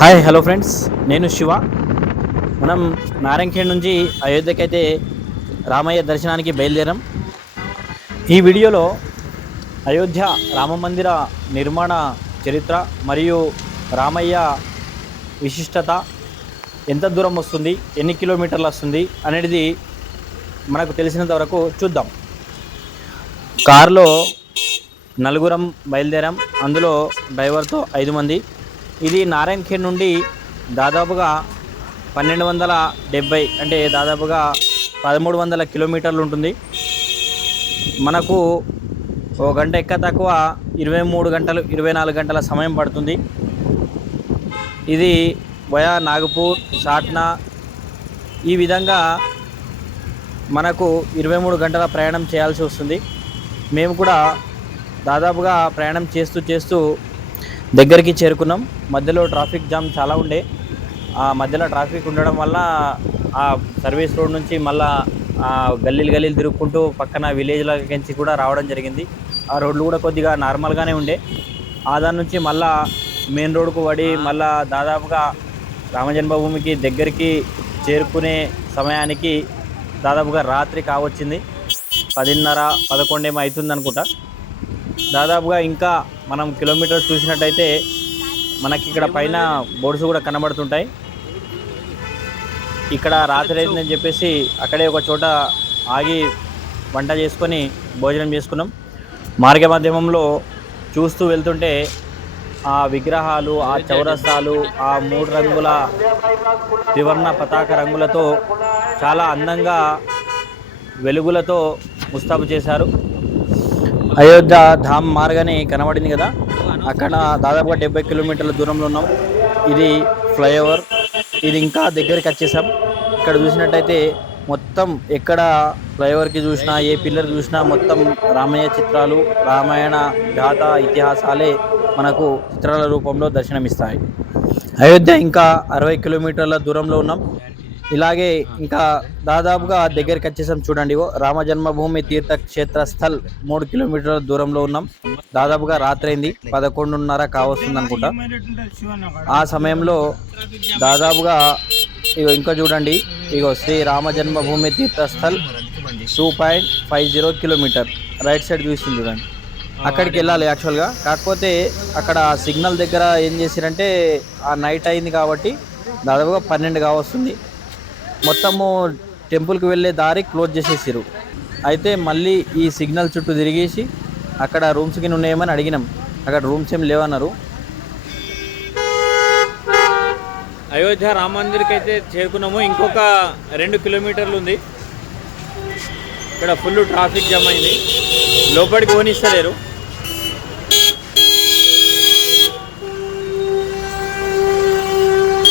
Hi hello friends. నేను శివ. మనం నారాయణఖేడ్ నుంచి అయోధ్యకి అయితే రామయ్య దర్శనానికి బయలుదేరాం. ఈ వీడియోలో అయోధ్య రామ మందిర నిర్మాణ చరిత్ర మరియు రామయ్య విశిష్టత ఎంత దూరం వస్తుంది ఎన్ని కిలోమీటర్లు వస్తుంది అనేది మనకు తెలిసినంత వరకు చూద్దాం. కారులో నలుగురం బయలుదేరాం. అందులో డ్రైవర్తో ఐదు మంది. ఇది నారాయణ ఖేడ్ నుండి దాదాపుగా పన్నెండు వందల డెబ్బై అంటే దాదాపుగా పదమూడు వందల కిలోమీటర్లు ఉంటుంది. మనకు ఒక గంట ఎక్క తక్కువ ఇరవై మూడు గంటలు ఇరవై నాలుగు గంటల సమయం పడుతుంది. ఇది వయా నాగపూర్ సాట్నా ఈ విధంగా మనకు ఇరవై మూడు గంటల ప్రయాణం చేయాల్సి వస్తుంది. మేము కూడా దాదాపుగా ప్రయాణం చేస్తూ చేస్తూ దగ్గరికి చేరుకున్నాం. మధ్యలో ట్రాఫిక్ జామ్ చాలా ఉండే. ఆ మధ్యలో ట్రాఫిక్ ఉండడం వల్ల ఆ సర్వీస్ రోడ్ నుంచి మళ్ళా గల్లీలు గల్లీలు తిరుగుకుంటూ పక్కన విలేజ్లకి కూడా రావడం జరిగింది. ఆ రోడ్లు కూడా కొద్దిగా నార్మల్గానే ఉండే. ఆ దాని నుంచి మళ్ళా మెయిన్ రోడ్కు పడి మళ్ళా దాదాపుగా రామజన్మభూమికి దగ్గరికి చేరుకునే సమయానికి దాదాపుగా రాత్రి కావచ్చింది. పదిన్నర పదకొండేమో అవుతుంది అనుకుంటా దాదాపుగా ఇంకా మనం కిలోమీటర్స్ చూసినట్టయితే మనకి ఇక్కడ పైన బోర్డ్స్ కూడా కనబడుతుంటాయి. ఇక్కడ రాత్రి అయిందని చెప్పేసి అక్కడే ఒక చోట ఆగి వంట చేసుకొని భోజనం చేసుకున్నాం. మార్గ మాధ్యమంలో చూస్తూ వెళ్తుంటే ఆ విగ్రహాలు ఆ చౌరస్తాలు ఆ మూడు రంగుల త్రివర్ణ పతాక రంగులతో చాలా అందంగా వెలుగులతో ముస్తాబు చేశారు. అయోధ్య ధామ్ మార్గని కనబడింది కదా? అక్కడ దాదాపుగా డెబ్బై కిలోమీటర్ల దూరంలో ఉన్నాం. ఇది ఫ్లైఓవర్. ఇది ఇంకా దగ్గరికి వచ్చేసాం. ఇక్కడ చూసినట్టయితే మొత్తం ఎక్కడ ఫ్లైఓవర్కి చూసినా ఏ పిల్లర్ చూసినా మొత్తం రామయ్య చిత్రాలు రామాయణ గాథ ఇతిహాసాలే మనకు చిత్రాల రూపంలో దర్శనమిస్తాయి. అయోధ్య ఇంకా అరవై కిలోమీటర్ల దూరంలో ఉన్నాం. ఇలాగే ఇంకా దాదాపుగా దగ్గరికి వచ్చేసాం చూడండి రామ జన్మభూమి తీర్థక్షేత్ర స్థల్ మూడు కిలోమీటర్ల దూరంలో ఉన్నాం. దాదాపుగా రాత్రి అయింది పదకొండున్నర కావస్తుంది అనుకుంటా ఆ సమయంలో దాదాపుగా ఇగో ఇంకా చూడండి. ఇగో Shri Rama Janmabhoomi Tirthsthal two point five zero kilometre. Right side చూస్తుంది చూడండి. అక్కడికి వెళ్ళాలి యాక్చువల్గా. కాకపోతే అక్కడ సిగ్నల్ దగ్గర ఏం చేసిరంటే ఆ నైట్ అయింది కాబట్టి దాదాపుగా పన్నెండు కావస్తుంది. మొత్తము టెంపుల్కి వెళ్ళే దారి క్లోజ్ చేసేసారు అయితే మళ్ళీ ఈ సిగ్నల్ చుట్టూ తిరిగేసి అక్కడ రూమ్స్ కింద ఉన్నాయేమని అడిగినాం. అక్కడ రూమ్స్ ఏం లేవన్నారు. అయోధ్య రామ మందిర్కి అయితే చేరుకున్నాము. ఇంకొక రెండు కిలోమీటర్లు ఉంది. ఇక్కడ ఫుల్ ట్రాఫిక్ జామ్ అయింది. లోపలికి పోనిస్తలేరు.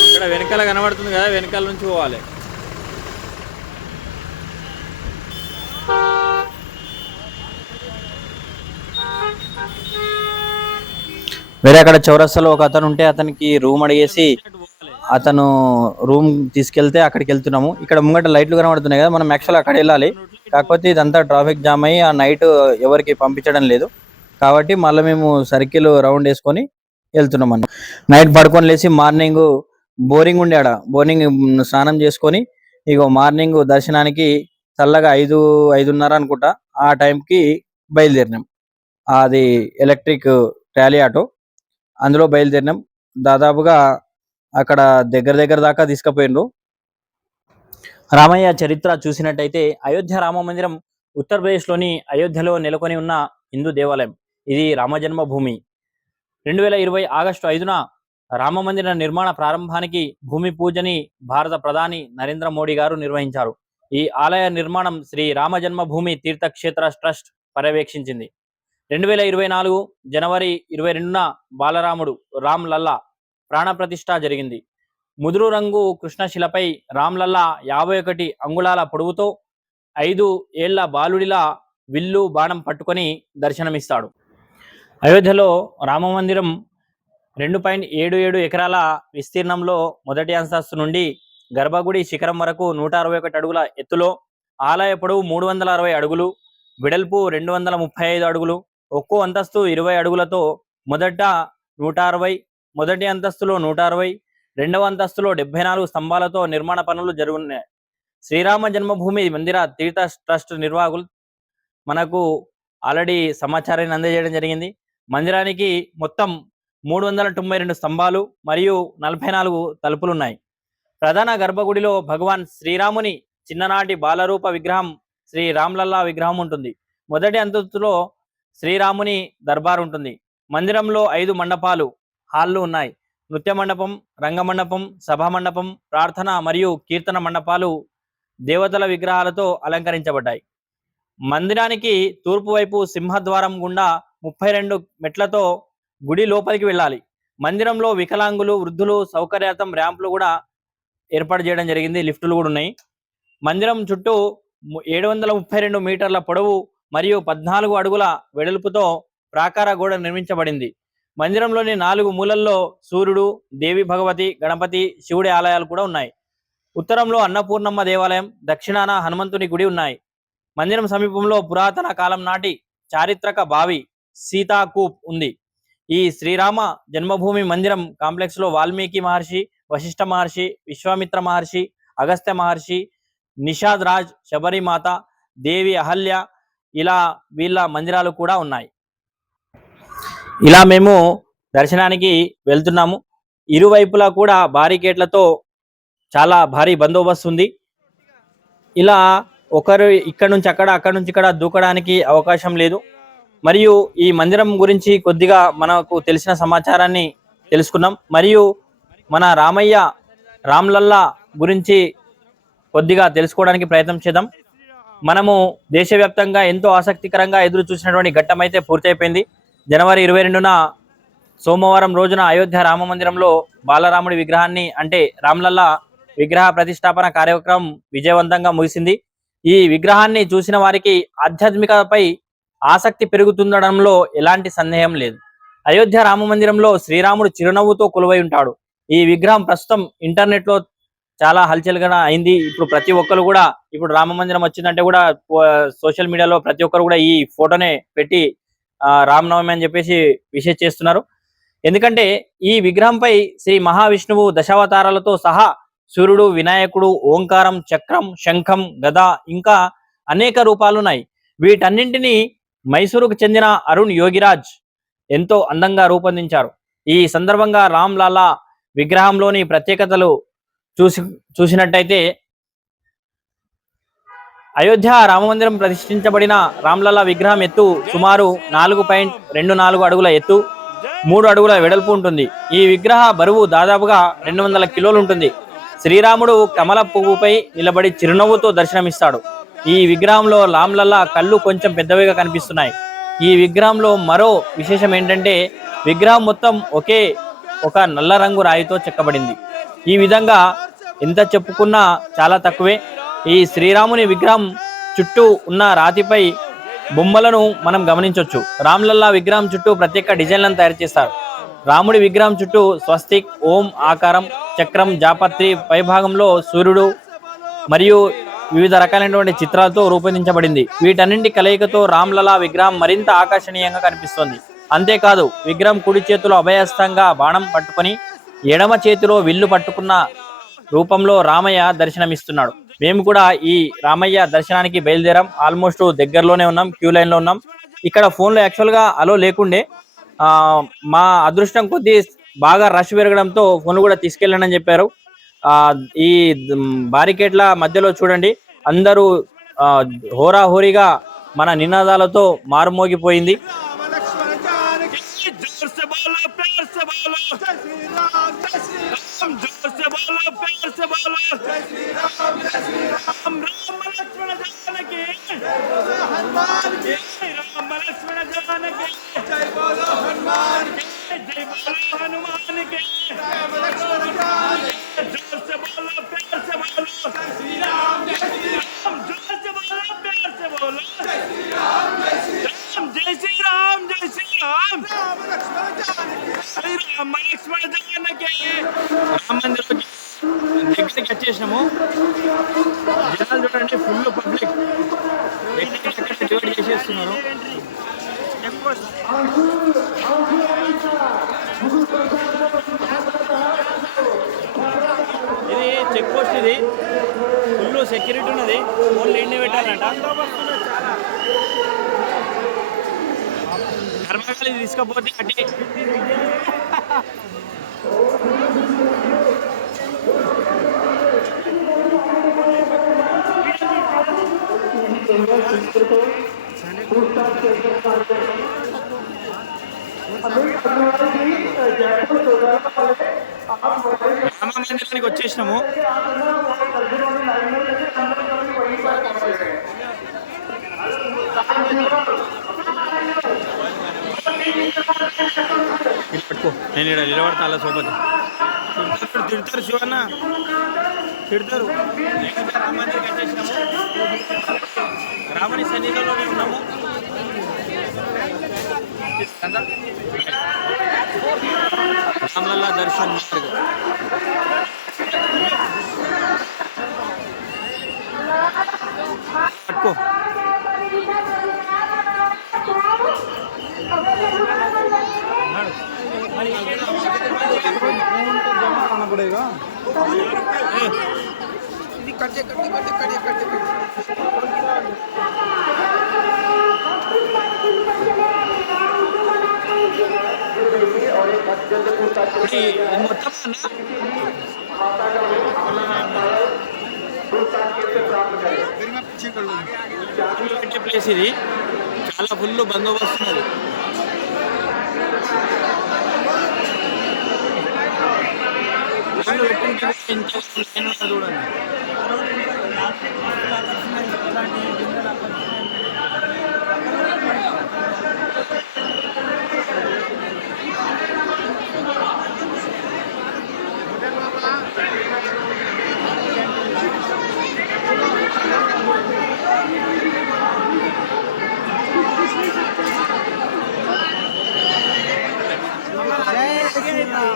ఇక్కడ వెనకాల కనబడుతుంది కదా వెనకాల నుంచి పోవాలి. వేరే అక్కడ చౌరస్తాలో ఒక అతను ఉంటే అతనికి రూమ్ అడిగేసి అతను రూమ్ తీసుకెళ్తే అక్కడికి వెళ్తున్నాము. ఇక్కడ ముంగట లైట్లు కనబడుతున్నాయి కదా మనం యాక్చువల్ అక్కడ వెళ్ళాలి. కాకపోతే ఇదంతా ట్రాఫిక్ జామ్ అయ్యి ఆ నైట్ ఎవరికి పంపించడం లేదు. కాబట్టి మళ్ళీ మేము సర్కిల్ రౌండ్ వేసుకొని వెళ్తున్నాం అన్న. నైట్ పడుకొని లేచి మార్నింగ్ బోరింగ్ ఉండే ఆడ. బోరింగ్ స్నానం చేసుకొని ఇగో మార్నింగ్ దర్శనానికి చల్లగా ఐదు ఐదున్నర అనుకుంటా. ఆ టైంకి బయలుదేరినాం. అది ఎలక్ట్రిక్ ట్రాలీ ఆటో. అందులో బయలుదేరినాం. దాదాపుగా అక్కడ దగ్గర దగ్గర దాకా తీసుకుపోయిండ్రు. రామయ్య చరిత్ర చూసినట్టయితే అయోధ్య రామ మందిరం ఉత్తరప్రదేశ్లోని అయోధ్యలో నెలకొని ఉన్న హిందూ దేవాలయం. ఇది రామజన్మభూమి రెండు వేల ఇరవై ఆగస్టు ఐదున రామ మందిర నిర్మాణ ప్రారంభానికి భూమి పూజని భారత ప్రధాని నరేంద్ర మోడీ గారు నిర్వహించారు. ఈ ఆలయ నిర్మాణం శ్రీ రామ జన్మభూమి తీర్థక్షేత్ర ట్రస్ట్ పర్యవేక్షించింది. రెండు వేల ఇరవై నాలుగు జనవరి ఇరవై రెండున బాలరాముడు రామ్ లల్లా ప్రాణప్రతిష్ఠ జరిగింది. ముదురు రంగు కృష్ణశిలపై రామ్ లల్లా యాభై ఒకటి అంగుళాల పొడవుతో ఐదు ఏళ్ళ బాలుడిలా విల్లు బాణం పట్టుకొని దర్శనమిస్తాడు. అయోధ్యలో రామ మందిరం రెండు పాయింట్ ఏడు ఏడు ఎకరాల విస్తీర్ణంలో మొదటి అంతస్తు నుండి గర్భగుడి శిఖరం వరకు నూట అరవై ఒకటి అడుగుల ఎత్తులో ఆలయ పొడవు మూడు వందల అరవై అడుగులు వెడల్పు రెండు వందల ముప్పై ఐదు అడుగులు ఒక్కో అంతస్తు ఇరవై అడుగులతో మొదట నూట అరవై మొదటి అంతస్తులో నూట అరవై రెండవ అంతస్తులో డెబ్బై నాలుగు స్తంభాలతో నిర్మాణ పనులు జరుగున్నాయి. శ్రీరామ జన్మభూమి మందిర తీర్థ ట్రస్ట్ నిర్వాహకులు మనకు ఆల్రెడీ సమాచారాన్ని అందజేయడం జరిగింది. మందిరానికి మొత్తం మూడు వందల తొంభై రెండు స్తంభాలు మరియు నలభై నాలుగు తలుపులు ఉన్నాయి ప్రధాన గర్భగుడిలో భగవాన్ శ్రీరాముని చిన్ననాటి బాలరూప విగ్రహం శ్రీ రామ్లల్లా విగ్రహం ఉంటుంది. మొదటి అంతస్తులో శ్రీరాముని దర్బార్ ఉంటుంది. మందిరంలో ఐదు మండపాలు హాళ్ళు ఉన్నాయి. నృత్య మండపం రంగమండపం సభా మండపం ప్రార్థన మరియు కీర్తన మండపాలు దేవతల విగ్రహాలతో అలంకరించబడ్డాయి. మందిరానికి తూర్పు వైపు సింహద్వారం గుండా ముప్పై రెండు మెట్లతో గుడి లోపలికి వెళ్ళాలి. మందిరంలో వికలాంగులు వృద్ధులు సౌకర్యార్థం ర్యాంపులు కూడా ఏర్పాటు చేయడం జరిగింది. లిఫ్టులు కూడా ఉన్నాయి. మందిరం చుట్టూ ఏడు వందల ముప్పై రెండు మీటర్ల పొడవు మరియు పద్నాలుగు అడుగుల వెడల్పుతో ప్రాకార గోడ నిర్మించబడింది. మందిరంలోని నాలుగు మూలల్లో సూర్యుడు దేవి భగవతి గణపతి శివుడి ఆలయాలు కూడా ఉన్నాయి. ఉత్తరంలో అన్నపూర్ణమ్మ దేవాలయం దక్షిణాన హనుమంతుని గుడి ఉన్నాయి. మందిరం సమీపంలో పురాతన కాలం నాటి చారిత్రక బావి సీతాకూప్ ఉంది. ఈ శ్రీరామ జన్మభూమి మందిరం కాంప్లెక్స్లో వాల్మీకి మహర్షి వశిష్ఠ మహర్షి విశ్వామిత్ర మహర్షి అగస్త్య మహర్షి నిషాద్ రాజ్ శబరిమాత దేవి అహల్య ఇలా వీళ్ళ మందిరాలు కూడా ఉన్నాయి. ఇలా మేము దర్శనానికి వెళ్తున్నాము. ఇరువైపులా కూడా బారికేట్లతో చాలా భారీ బందోబస్తు ఉంది. ఇలా ఒకరు ఇక్కడ నుంచి అక్కడ అక్కడ నుంచి ఇక్కడ దూకడానికి అవకాశం లేదు. మరియు ఈ మందిరం గురించి కొద్దిగా మనకు తెలిసిన సమాచారాన్ని తెలుసుకున్నాం. మరియు మన రామయ్య రామ్లల్లా గురించి కొద్దిగా తెలుసుకోవడానికి ప్రయత్నం చేద్దాం. మనము దేశవ్యాప్తంగా ఎంతో ఆసక్తికరంగా ఎదురు చూసినటువంటి ఘట్టం అయితే పూర్తయిపోయింది. జనవరి ఇరవై రెండున సోమవారం రోజున అయోధ్య రామ మందిరంలో బాలరాముడి విగ్రహాన్ని అంటే రామ్లల్లా విగ్రహ ప్రతిష్టాపన కార్యక్రమం విజయవంతంగా ముగిసింది. ఈ విగ్రహాన్ని చూసిన వారికి ఆధ్యాత్మికతపై ఆసక్తి పెరుగుతుండడంలో ఎలాంటి సందేహం లేదు. అయోధ్య రామ మందిరంలో శ్రీరాముడు చిరునవ్వుతో కొలువై ఉంటాడు. ఈ విగ్రహం ప్రస్తుతం ఇంటర్నెట్ చాలా హల్చల్గా అయింది. ఇప్పుడు ప్రతి ఒక్కరు కూడా ఇప్పుడు రామ మందిరం వచ్చిందంటే కూడా సోషల్ మీడియాలో ప్రతి ఒక్కరు కూడా ఈ ఫోటోనే పెట్టి రామనవమి అని చెప్పేసి విషెస్ చేస్తున్నారు. ఎందుకంటే ఈ విగ్రహంపై శ్రీ మహావిష్ణువు దశావతారాలతో సహా సూర్యుడు వినాయకుడు ఓంకారం చక్రం శంఖం గద ఇంకా అనేక రూపాలు ఉన్నాయి. వీటన్నింటినీ మైసూరుకు చెందిన అరుణ్ యోగిరాజ్ ఎంతో అందంగా రూపొందించారు. ఈ సందర్భంగా రామ్ లాలా విగ్రహంలోని ప్రత్యేకతలు చూసి చూసినట్టయితే అయోధ్య రామమందిరం ప్రతిష్ఠించబడిన రామ్లలా విగ్రహం ఎత్తు సుమారు నాలుగు పాయింట్ రెండు నాలుగు అడుగుల ఎత్తు మూడు అడుగుల వెడల్పు ఉంటుంది. ఈ విగ్రహ బరువు దాదాపుగా రెండు వందల కిలోలు ఉంటుంది. శ్రీరాముడు కమల పువ్వుపై నిలబడి చిరునవ్వుతో దర్శనమిస్తాడు. ఈ విగ్రహంలో రామ్లల్లా కళ్ళు కొంచెం పెద్దవిగా కనిపిస్తున్నాయి. ఈ విగ్రహంలో మరో విశేషం ఏంటంటే విగ్రహం మొత్తం ఒకే ఒక నల్ల రంగు రాయితో చెక్కబడింది. ఈ విధంగా ఎంత చెప్పుకున్నా చాలా తక్కువే. ఈ శ్రీరాముని విగ్రహం చుట్టూ ఉన్న రాతిపై బొమ్మలను మనం గమనించవచ్చు రామ్లల్లా విగ్రహం చుట్టూ ప్రత్యేక డిజైన్లను తయారు చేస్తారు. రాముడి విగ్రహం చుట్టూ స్వస్తిక్ ఓం ఆకారం చక్రం జాపత్రి పైభాగంలో సూర్యుడు మరియు వివిధ రకాలైనటువంటి చిత్రాలతో రూపొందించబడింది. వీటన్నింటి కలయికతో రామ్లలా విగ్రహం మరింత ఆకర్షణీయంగా కనిపిస్తోంది. అంతేకాదు విగ్రహం కుడి చేతిలో అభయస్తంగా బాణం పట్టుకొని ఎడమ చేతిలో విల్లు పట్టుకున్న రూపంలో రామయ్య దర్శనమిస్తున్నాడు. మేము కూడా ఈ రామయ్య దర్శనానికి బయలుదేరాం. ఆల్మోస్ట్ దగ్గరలోనే ఉన్నాం క్యూ లైన్లో ఉన్నాం. ఇక్కడ ఫోన్లో యాక్చువల్గా అలో లేకుండే ఆ మా అదృష్టం కొద్దీ బాగా రష్ పెరగడంతో ఫోన్ కూడా తీసుకెళ్ళండి అని చెప్పారు. ఆ ఈ బారికేట్ల మధ్యలో చూడండి అందరూ హోరాహోరీగా మన నినాదాలతో మారుమోగిపోయింది. राम ज़ोर से बोलो, प्यार से बोलो। राम राम लक्ष्मण जय बोलो हनुमान की राम लक्ष्मण जानकी। जय बोलो हनुमान की जय बोलो हनुमान की राम लक्ष्मण जानकी ज़ोर से बोलो, प्यार से बोलो। जय राम राम ज़ोर से बोलो, प्यार से बोलो। राम, जय श्री राम, जय श्री రామ్ రామ లక్ష్మణ జానకి రామ మందిరం దగ్గరికి వచ్చేసినాము జనాలు చూడండి ఫుల్ పబ్లిక్ ఎక్కడికక్కడ చేసేస్తున్నారు ఇది చెక్ పోస్ట్ ఇది. ఫుల్ సెక్యూరిటీ ఉన్నది. ఫోన్లు ఎన్ని పెట్టాలంట ధర్మకాలి తీసుకపోతే అంటే. రామ మందిరానికి వచ్చేసినాము. ఇది పట్టుకో నేను ఇక్కడ నిలబడతా అలా సోపతి తిడతారు తిడతారు శివన్న. తిడతారు. రామ మందిరికి వచ్చేసినాము రాముని సన్నిధిలోనే ఉన్నాము. రామలల్లా దర్శన్ మార్గం పెట్టే ప్లేస్ ఇది చాలా ఫుల్ బందోబస్తు ఉన్నది లైన్లో పెట్టుంటే ఎంత లైన్ ఉన్నదో చూడండి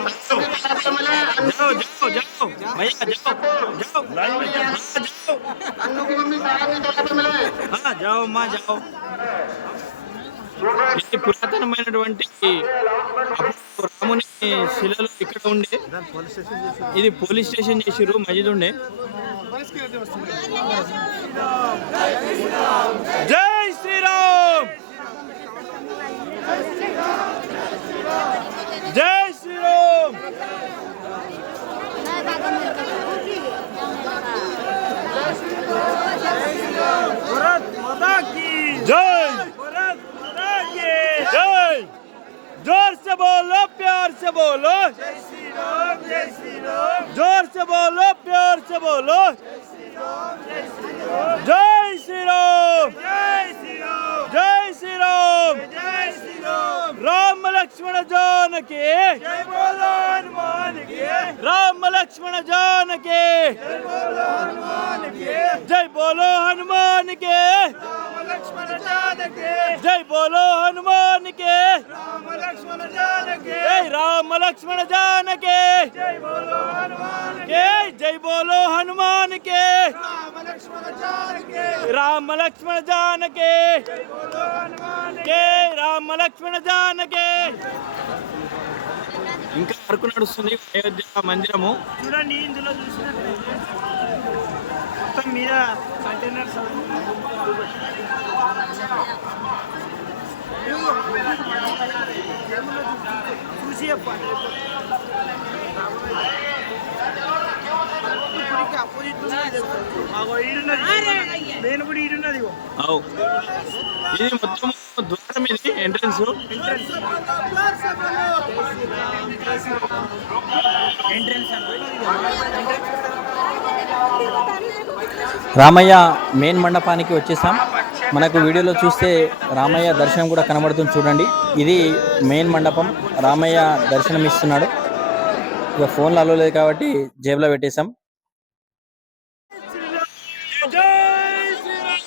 जाओ जाओ जाओ भैया जाओ जाओ हाँ, जाओ हाँ जाओ మా जाओ ఇది పురాతనమైనటువంటి అప్పుడు రాముని శిలలు ఇక్కడ ఉండే ఇది పోలీస్ స్టేషన్ చేసిర్రు మజిద్ ఉండే జై శ్రీరామ్ జై Jerome. Borat Madaki. Joy. Borat Madaki. Joy. Jor se bolo, pyar se bolo. Jai Sri Jai Sri Ram. Jor se bolo, pyar se bolo. Jai Sri Jai Sri Jai Sri Lakshman जान के जय बोलो हनुमान के राम జై బోలో హనుమానికి రామ లక్ష్మణ జానకి రామ లక్ష్మణ జానకి జై బోలో హనుమానికి జై బోలో హనుమానికి రామ లక్ష్మణ జానకి రామ లక్ష్మణ జానకి జై రామ లక్ష్మణ ఇంకా అరకు నడుస్తుంది అయోధ్య మందిరము. చూడండి ఇందులో చూసిన మొత్తం మీద చూసి చెప్పండి నేను కూడా ఈడున్నది ఇది మొత్తం ద్వారం ఇది ఎంట్రన్స్ రామయ్య మెయిన్ మండపానికి వచ్చేసాం. మనకు వీడియోలో చూస్తే రామయ్య దర్శనం కూడా కనబడుతుంది చూడండి. ఇది మెయిన్ మండపం. రామయ్య దర్శనం ఇస్తున్నాడు. ఇక ఫోన్లు అలవలేదు కాబట్టి జేబులో పెట్టేశాం. జై శ్రీరామ్!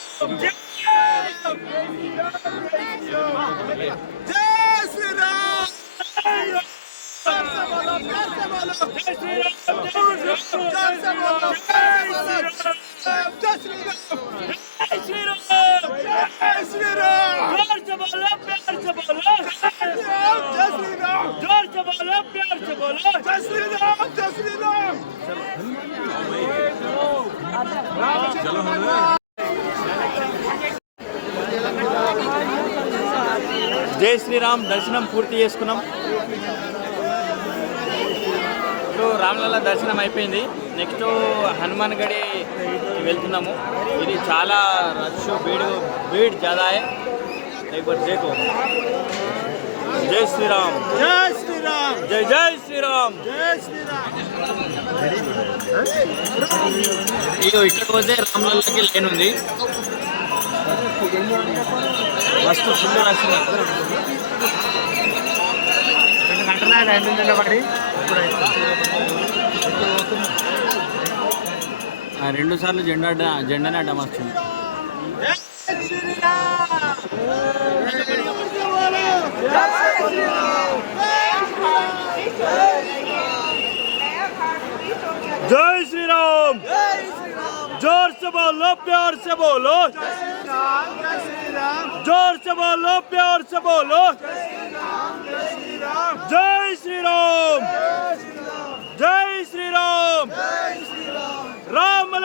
జై శ్రీరామ్ శ్రీరామ్ దర్శనం పూర్తి చేసుకున్నాం ఇప్పుడు రామ్లల్ల దర్శనం అయిపోయింది. నెక్స్ట్ హనుమాన్ గడి వెళ్తున్నాము. ఇది చాలా రష్ బీడు బీడ్ జాదాయే. ఇప్పుడు దేకు జై శ్రీరామ్. జై శ్రీరామ్. జై జై శ్రీరామ్. జై శ్రీరామ్. ఇది ఇక్కడికి వస్తే రామ్లల్లకి లైన్ ఉంది. ఫస్ట్ ఫుల్ రాసిన రెండు గంటల రెండు రెండు సార్లు జెండా అడ్డ- జెండానే అడ్డం వస్తుంది जय श्री राम जोर से बोलो प्यार से बोलो जोर से बोलो प्यार से बोलो राम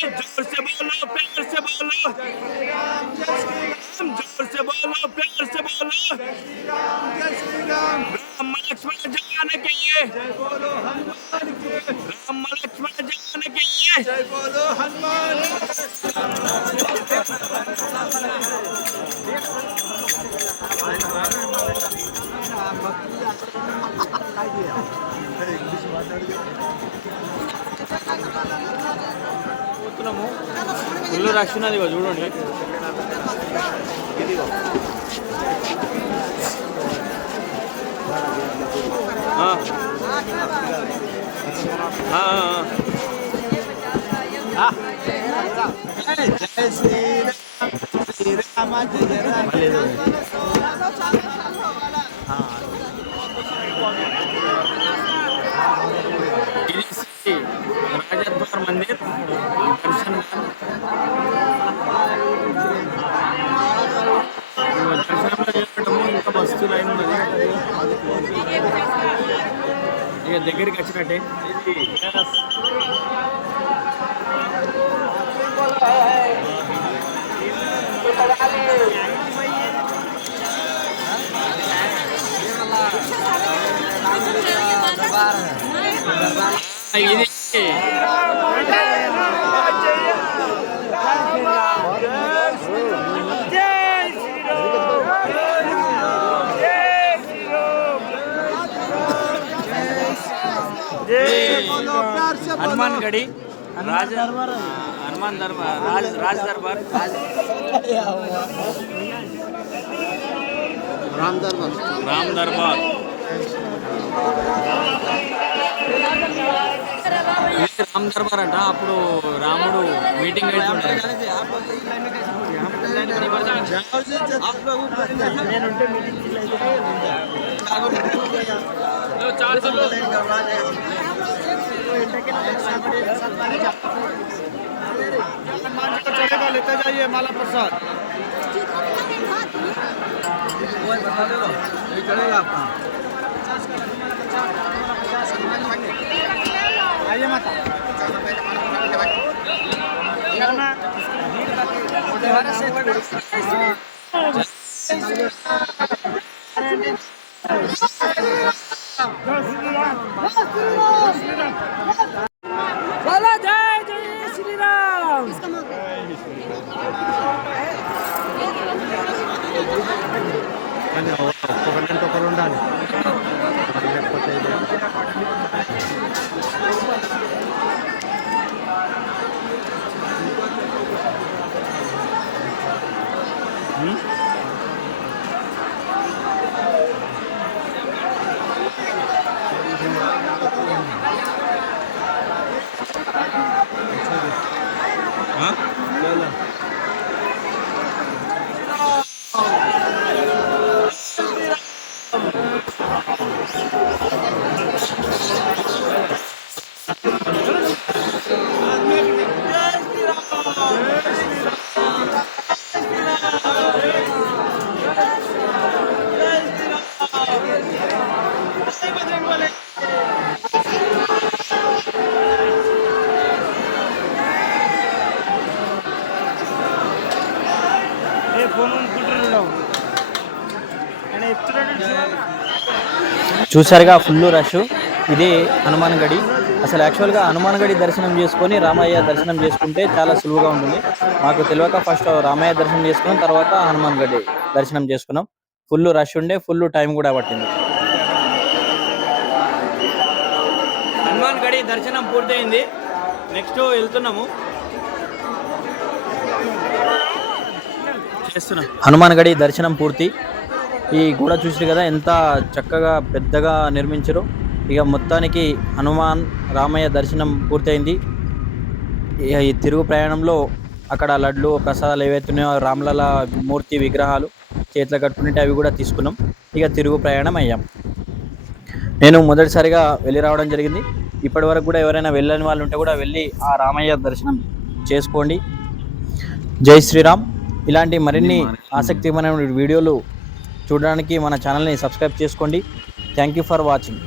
ज़ोर से बोलो प्यार से बोलो ज़ोर से बोलो प्यार से बोलो राम लक्ष्मण जानकी राम लक्ष्मण जानकी పోతున్నాము ఫుల్ రష్ ఉన్నది ఇగో చూడండి ఇదిగో. ఆ. ఆ, ఆ, ఆ. మళ్ళీ ఏదో. ఇది శ్రీ రాజద్వార్ మందిర్ దర్శన్ దర్శనంలో చేరటము ఇంకా మస్తు లైన్ ఉన్నది ఇక దగ్గరికి వచ్చినట్టే ఇది హనుమాన్ గడి రాజ హనుమాన్ దర్బార్ రాజ్ రాజ్ దర్బార్. రామ్ దర్బార్. రామ్ దర్బార్. రామ్ దర్బార్ అంట అప్పుడు రాముడు మీటింగ్ అవుతుండే चलेगा लेते जाइए माला प्रसाद आइए माता बोलो বলো জয় জয় শ্রীরাম। ধন্যবাদ చూసారుగా ఫుల్ రష్. ఇది హనుమాన్ గడి. అసలు యాక్చువల్గా హనుమాన్ గడి దర్శనం చేసుకొని రామయ్య దర్శనం చేసుకుంటే చాలా సులువుగా ఉంటుంది. మాకు తెలియక ఫస్ట్ రామయ్య దర్శనం చేసుకున్నాం తర్వాత హనుమాన్గడి దర్శనం చేసుకున్నాం. ఫుల్ రష్ ఉండే ఫుల్ టైం కూడా పట్టింది. హనుమాన్ గడి దర్శనం పూర్తయింది. నెక్స్ట్ వెళ్తున్నాము. హనుమాన్గడి హనుమాన్ గడి దర్శనం పూర్తి. ఈ గోడ చూసారు కదా ఎంత చక్కగా పెద్దగా నిర్మించారు. ఇక మొత్తానికి హనుమాన్ రామయ్య దర్శనం పూర్తయింది. ఇక ఈ తిరుగు ప్రయాణంలో అక్కడ లడ్లు ప్రసాదాలు ఏవైతున్నాయో రామలల మూర్తి విగ్రహాలు చేతిలో కట్టుకుంటే అవి కూడా తీసుకున్నాం. ఇక తిరుగు ప్రయాణం అయ్యాం. నేను మొదటిసారిగా వెళ్ళి రావడం జరిగింది. ఇప్పటి వరకు కూడా ఎవరైనా వెళ్ళని వాళ్ళు ఉంటే కూడా వెళ్ళి ఆ రామయ్య దర్శనం చేసుకోండి. జై శ్రీరామ్. ఇలాంటి మరిన్ని ఆసక్తికరమైన వీడియోలు చూడడానికి మన ఛానల్ని సబ్స్క్రైబ్ చేసుకోండి. Thank you for watching